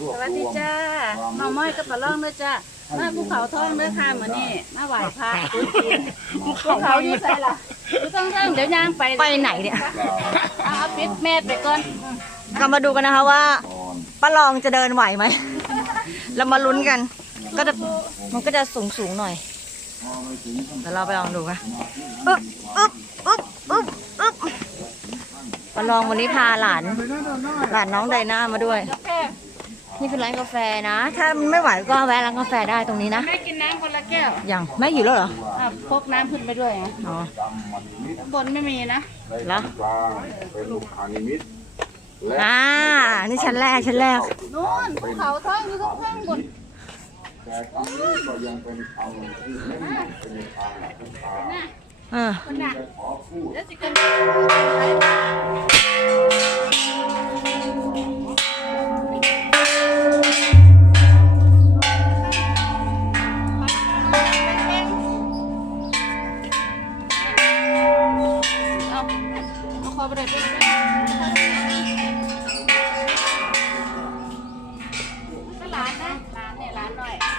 รวบสวัสรดีวมจ้าความมาม้อยกับปลาล่องด้วยจ้ามาภูเขาทองด้วยค่ะมื้อนี้มาไหว้พระตุ๊จีนภูเขาอยู่ไสล่ะอยู่ต้องเทิงเดี๋ยวย่างไปไปไหนเนี่ยเอาเอาปิดแมสไปก่อนเรามาดูกันนะคะว่าก่อนป้าลองจะเดินไหวไหม เรามาลุ้นกัน ก็จะมันก็จะสูงสูงๆหน่อยพอไปถึงขั้นเดี๋ยวเราไปลองดูกันอึ๊บอึ๊บอึ๊บอึ๊บอึ๊บป้าลองวันนี้พาหลาน หลานน้องไดนามาด้วยกาแฟ นี่คือร้านกาแฟนะ ถ้าไม่ไหวก็แวะร้านกาแฟได้ตรงนี้นะ แม่กินน้ำคนละแก้วยังไม่หิวแล้วเหรอ อะพกน้ำขึ้นไปด้วยอะอ๋อจำมันนิมิตข้างบนไม่มีนะในเหรอกลางเป็นลูกขานิมิตและอ่า นี่ชั้นแรกชั้นแรก นู่นภูเขาทองอยู่ข้างๆบนแต่ครั้งนี้ก็ยังเป็นคำที่เน้นเป็นทางพุทธาน่ะเออคนน่ะขอพูด แล้วสิกัน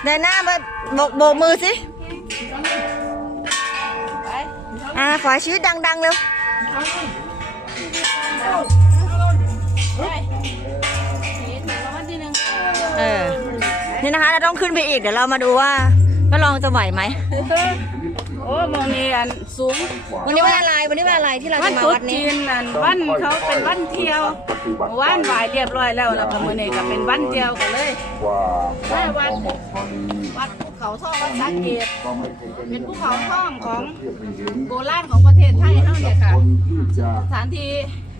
หน่อยไดนามาโบกโบกมือสิไปอ่าขอให้ชีวิตดังๆเร็วไปนี่ถึงรางวัลที่หนึ่งเออนี่นะคะเราต้องขึ้นไปอีกเดี๋ยวเรามาดูว่าป้าลองจะไหวไหมโอ้มองนี่อันสูงวันนี้วันอะไรวันนี้วันอะไรที่เราวัจะนมาตรุษวัดนี้จีนอันวันเขาเป็นวันเที่ยว ว่านไหวายเรียบร้อยแล้วแล้วก็มื้อนี้ก็เป็นวันเที่ยวกันเลย ว่าความพอเหมาะพอดีวัดภูเขาทองวัดสาเกต ก็ไม่เคยเป็นภูเขาทองของ เทียบไม่ถึงโบราณของประเทศไทยเฮาเนี่ยค่ะ คนที่จะสถานที่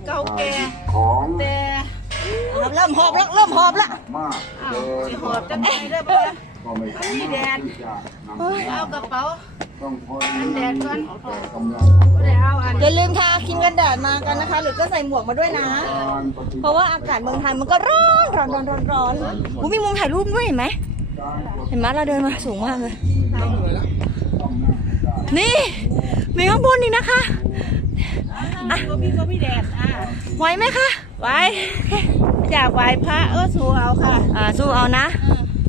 เก่าแก่ของแต่ครับเริ่มหอบแล้วเริ่มหอบแล้วมากอ้าวเกินสิหอบจังไดเด้อบ่ล่ะก็ไม่สามารถที่จะนำเอากระเป๋า ต้องคอยกันแดดก่อนแต่กำลังบ่ได้เอาอันอย่าลืมทาครีมกันแดดมากันนะคะ หรือก็ใส่หมวกมาด้วยนะ การปฏิเพบัติราะว่าอากาศเมืองไทยมันก็ร้อนร้อนร้อนร้อนร้อนอุ๊ยมีมุมถ่ายรูปด้วยเห็นไหมเห็นไหมเราเดินมาสูงมากเลย นี่ มีข้างบนนี่นะคะอะก็มีก็มีแดดอะไหวไหมคะไหวอยากไหวพระเออสู้เอาค่ะ อ่าสู้เอานะ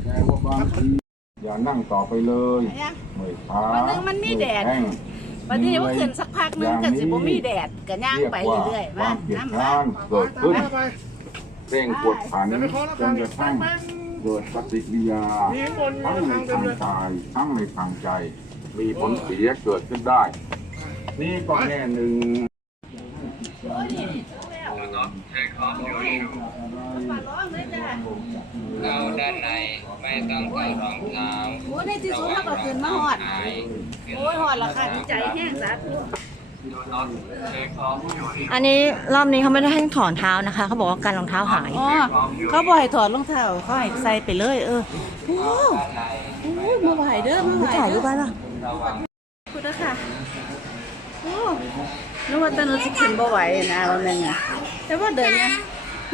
แต่ว่าบางที อย่านั่งต่อไปเลยไหนอะไม่ช้าวันหนึ่งมันมีแดดห้งวันนี้ว่าขึ้นสักพักนึงก็สิบ่มีแดดก็ย่างไปเรื่อยๆคมาวามเกลียดน้ำชัมางเกิดขึ้นเร่งกดขันจนกระทั่งเกิดปฏิกิริยาทั้งในทางกายทั้งในทางใจ มีผลเสียเกิดขึ้นได้ นี่ก็แง่หนึ่งเราด้านในไม่ต้องใส่รองเท้าโอ้ในที่สุดเราก็ขึ้นมาหอด หายโอ้ยหอดละค่ะดีใจแห้งสาธุอันนี้รอบนี้เขาไม่ได้ให้ถอนเท้านะคะ เขาบอกว่าการรองเท้าหาย อ๋อเขาบ่ให้ถอดรองเท้าเขาให้ใส่ไปเลย เออโอ้โอ้ยมาไหวเด้อมาไหวไม่ถ่ายรูปไว้ล่ะคุณนะค่ะโอ้นึกว่าตอนนั้นสิขึ้นบ่ไหวนะวันนึงอะแต่ว่าเดินเนี่ย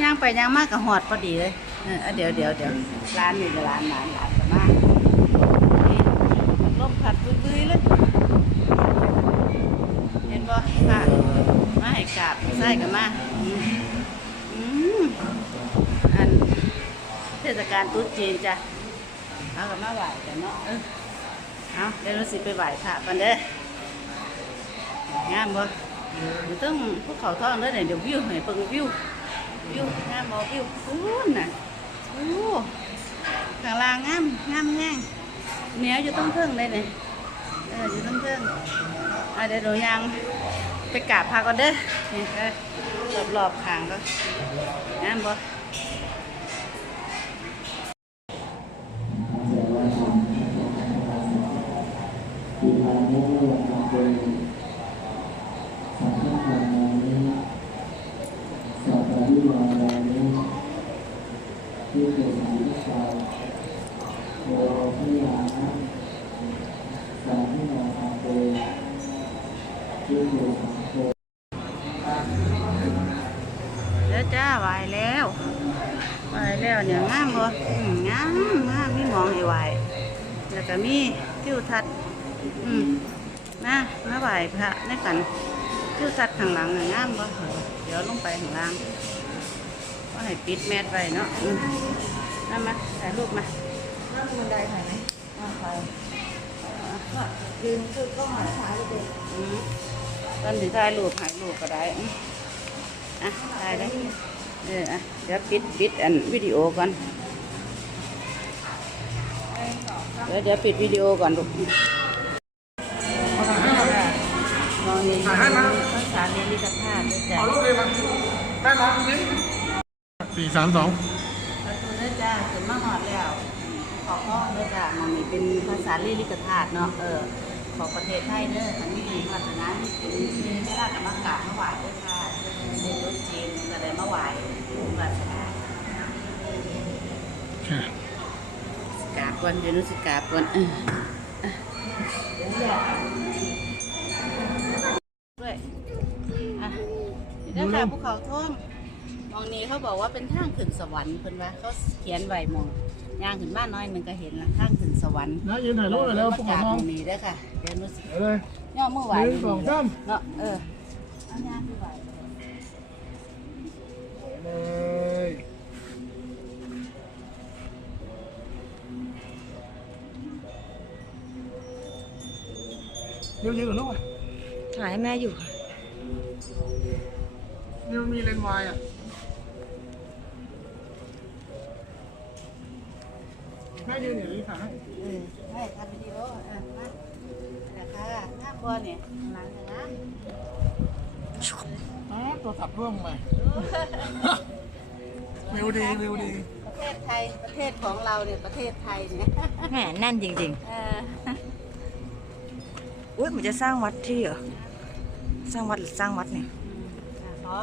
ย่างไปย่างมากกับหอดพอดีเลย เออเดี๋ยวเดี๋ยวเดี๋ยวร้านนี่ก็ร้านร้านร้านก็มานี่ลมพัดบื้อๆเลยเห็นบ่ค่ะมาให้กราบใส่กันมาอืมอันเทศกาลตรุษจีนจ้ะเอากันมาไหวกันเนาะเอาเดี๋ยวเราสิไปไหว้พระกันเด้องามบ่อยู่ต้องภูเขาทองเด้อเนี่ยเดี๋ยววิวให้เบิ่งวิววิวงามบ่วิวอู้น่ะ อู้ข้างล่างงามงามแห้งเหนียวอยู่ต้องเทิงเลยเนี่ยเอออยู่ต้องเทิงอะเดี๋ยวหนูยังไปกราบพระก่อนเด้อนี่เออรอบๆขางก็งามบ่ที่ทำให้เด้อจ้าไหวแล้วไหวแล้วเนี่ยงามบ่อืมงามงามมีหมองให้ไหวแล้วก็มีทิวทัศน์อืมมามาไหวพระในกันทิวทัศน์ข้างหลังน่ะงามบ่เดี๋ยวลงไปข้างล่างก็ให้ปิดแมสไว้เนาะอืมมามาถ่ายรูปมานั่งบันไดถ่ายไหมมาถ่าย ยืนคือกล้องหันซ้ายเลยอืมตอนถือถ่ายรูปถ่ายรูปก็ได้อืมอะถ่ายได้เอออะเดี๋ยวปิดปิดอันวิดีโอก่อน เดี๋ยวเดี๋ยวปิดวิดีโอก่อนลูกมองนี่ถ่ายให้มาภาษาเรียนลิขธาตุด้วยจ้ะเอาลูกเลยมาแม่มาตรงนี้สี่สามสองขอบคุณด้วยจ้าถึงมาหอดแล้วข อข้อด้วยจ้ามองนี่เป็นภาษาเรีลิขธาตุเนาะเออของประเทศไทยเด้อคันมีพัฒนาที่เป็นมีเวลากรรมการมาไหว้ด้วยค่ะในรถจีนก็ได้มาไหว้ศาสนาค่ะกราบก่อนเดี๋ยวนุสกาบก่อนเออเดี๋ยวอย่าด้วยอะเดี๋ยวค่ะภูเขาท่องมองนี้เขาบอกว่าเป็นทางขึ้นสวรรค์เพิ่นว่าเขาเขียนไว้มอง ย่างขึ้นมาน้อยหนึงก็เห็นละทางขึ้นสวรรค์นะยืนถ่ายรูปเลยแล้วพวกกเราราบมองตรงนี้เด้อค่ะเดี๋ยวหนุสิเดี๋ยวเลยย่อเมื่อวานหนึ่งสองสามเนาะเออเอาย่างไปไหวเลยเดี๋ยวยืนกับลูกอะถ่ายให้แม่อยู่ค่ะ นี่มันมีเลนส์วายอะ แม่ยืนอย่างนี้ถ่ายให้เออให้ทำวิดีโอเออมาแต่ค่ะหน้าบัวเนี่ยหลังเนี่ยนะอ๋อตัวสับร่วงไปวิวดีวิวดี ประเทศไทยประเทศของเราเนี่ยประเทศไทยเนี่ยแหมแน่นจริงเออๆอุ้ยมันจะสร้างวัดที่เหรอ สร้างวัดหรือสร้างวัดเนี่ยอะพอ